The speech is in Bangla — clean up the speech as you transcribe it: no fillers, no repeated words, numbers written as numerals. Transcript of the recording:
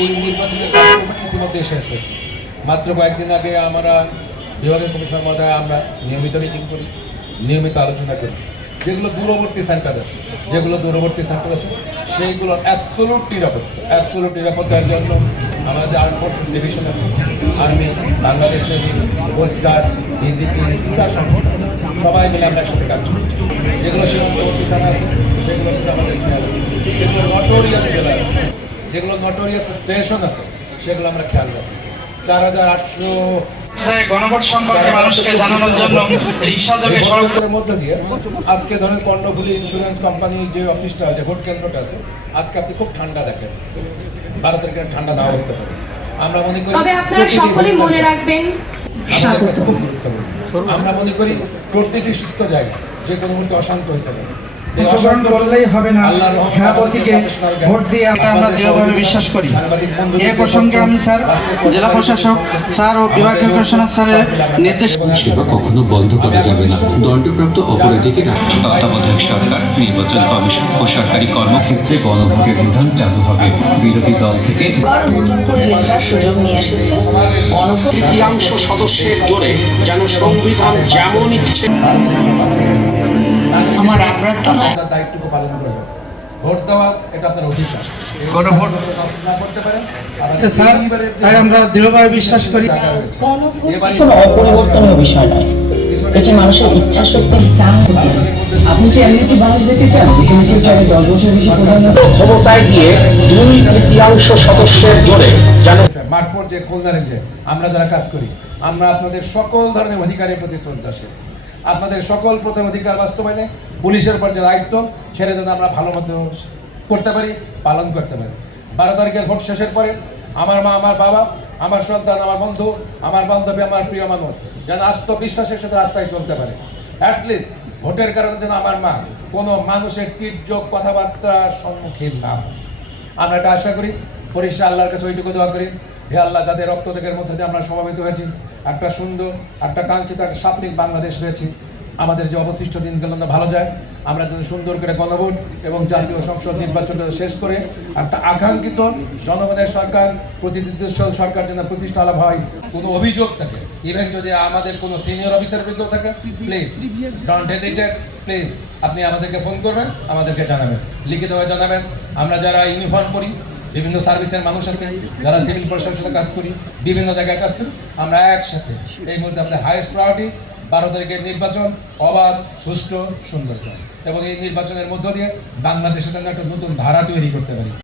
এই নির্বাচনের কার্যক্রম ইতিমধ্যে শেষ হয়েছে। মাত্র কয়েকদিন আগে আমরা বিভাগীয় কমিশন মহোদয় আমরা নিয়মিত মিটিং করি, নিয়মিত আলোচনা করি। যেগুলো দূরবর্তী সেন্টার আছে সেইগুলো অ্যাবসোলুট নিরাপত্তার জন্য আমরা যে আর্ম ফোর্সেস ডিভিশন আছে, army, Bangladesh navy, coast guard, BGP, ক্রীড়া সংস্থা সবাই মিলে আমরা একসাথে কাজ করছি। যেগুলো সীমান্তবর্তী থানা আছে সেগুলো কিন্তু আমাদের খেয়াল আছে, যেগুলো নটোরিয়াস জেলা আছে, যেগুলো নটোরিয়াস স্টেশন আছে সেগুলো আমরা খেয়াল রাখি। 4800 গণভোট সম্পর্কে মানুষকে জানানোর জন্য সড়কের মধ্য দিয়ে আজকে ধরেন কর্ণফুলী ইন্স্যুরেন্স কোম্পানির যে অফিসটা, যে ভোট কেন্দ্রটা আছে, আজকে আপনি খুব ঠান্ডা দেখেন। 12 তারিখের ঠান্ডা নাও হতে পারে। আমরা মনে করি মনে রাখবেন খুব গুরুত্বপূর্ণ। আমরা মনে করি প্রতিটি সুস্থ জায়গা যে কোনো মুহূর্তে অশান্ত হতে পারে। করলেই হবে না, প্রতীকে ভোট দিয়ে আমরা দৃঢ়ভাবে বিশ্বাস করি। এ প্রসঙ্গে আমি স্যার জেলা প্রশাসক স্যার ও বিভাগীয় কমিশনার স্যারের নির্দেশ সেবা কখনো বন্ধ করা যাবে না। দণ্ডপ্রাপ্ত অপরাধীকে তত্ত্বাবধায়ক সরকার, নির্বাচন কমিশন ও সরকারি কর্মক্ষেত্রে গণভোটের বিধান চালু হবে। বিরোধী দল থেকে নতুন করে লেখার সুযোগ নিয়ে এসেছে। তৃতীয়াংশ সদস্যের জোরে যেন সংবিধান যেমন ইচ্ছে আমার আগ্রহ নয়, দায়িত্বটুকু পালন করবে। ভোট দেওয়া এটা আপনার অধিকার। গণভোট নষ্ট না করতে পারেন। স্যার, তাই আমরা দৃঢ়ভাবে বিশ্বাস করি কোনো অপরিবর্তনীয় বিষয় নয়, এটি মানুষের ইচ্ছা শক্তির চান। আপনি কি এমন একটি বাংলাদেশ দেখতে চান যেখানে কেউ চাইলে 10 বছর বেশি প্রধানমন্ত্রী ক্ষমতায় গিয়ে 2/3 সদস্যের জোরে যেন মাঠপর যে খুলনা রেঞ্জে আমরা যারা কাজ করি, আমরা আপনাদের সকল ধরনের অধিকারের প্রতি শ্রদ্ধাশীল। আপনাদের সকল প্রথম অধিকার বাস্তবায়নে পুলিশের পর যে দায়িত্ব সেটা যেন আমরা ভালো মতো করতে পারি, পালন করতে পারি। 12 তারিখের ভোট শেষের পরে আমার মা, আমার বাবা, আমার সন্তান, আমার বন্ধু, আমার বান্ধবী, আমার প্রিয় মানুষ যেন আত্মবিশ্বাসের সাথে রাস্তায় চলতে পারে। অ্যাটলিস্ট ভোটের কারণে যেন আমার মা কোনো মানুষের তীর্যক কথাবার্তার সম্মুখীন না হয়। আমরা এটা আশা করি, পরিষ্কার আল্লাহর কাছে ওইটুকু দোয়া করি, হে আল্লাহ, যাদের রক্তত্যাগের মধ্যে দিয়ে আমরা সমবেত হয়েছি, একটা সুন্দর, একটা কাঙ্ক্ষিত, একটা স্বাপ্নিক বাংলাদেশ পেয়েছি। আমাদের যে অবশিষ্ট দিনগুলো ভালো যায়, আমরা যদি সুন্দর করে গণভোট এবং জাতীয় সংসদ নির্বাচনটা শেষ করে একটা আকাঙ্ক্ষিত জনগণের সরকার, প্রতিনিধিত্বশীল সরকার যেন প্রতিষ্ঠা লাভ হয়। কোনো অভিযোগ থাকে, ইভেন যদি আমাদের কোনো সিনিয়র অফিসার বিরুদ্ধেও থাকে, প্লিজ ডোন্ট হেজিটেট, প্লিজ আপনি আমাদেরকে ফোন করবেন, আমাদেরকে জানাবেন, লিখিতভাবে জানাবেন। আমরা যারা ইউনিফর্ম পরি, বিভিন্ন সার্ভিসের মানুষ আছে, যারা সিভিল প্রশাসনে কাজ করি, বিভিন্ন জায়গায় কাজ করি, আমরা একসাথে এই মুহূর্তে আমাদের হাইয়েস্ট প্রায়োরিটি 12 তারিখের নির্বাচন অবাধ, সুষ্ঠু, সুন্দর এবং এই নির্বাচনের মধ্য দিয়ে বাংলাদেশের জন্য একটা নতুন ধারা তৈরি করতে পারি।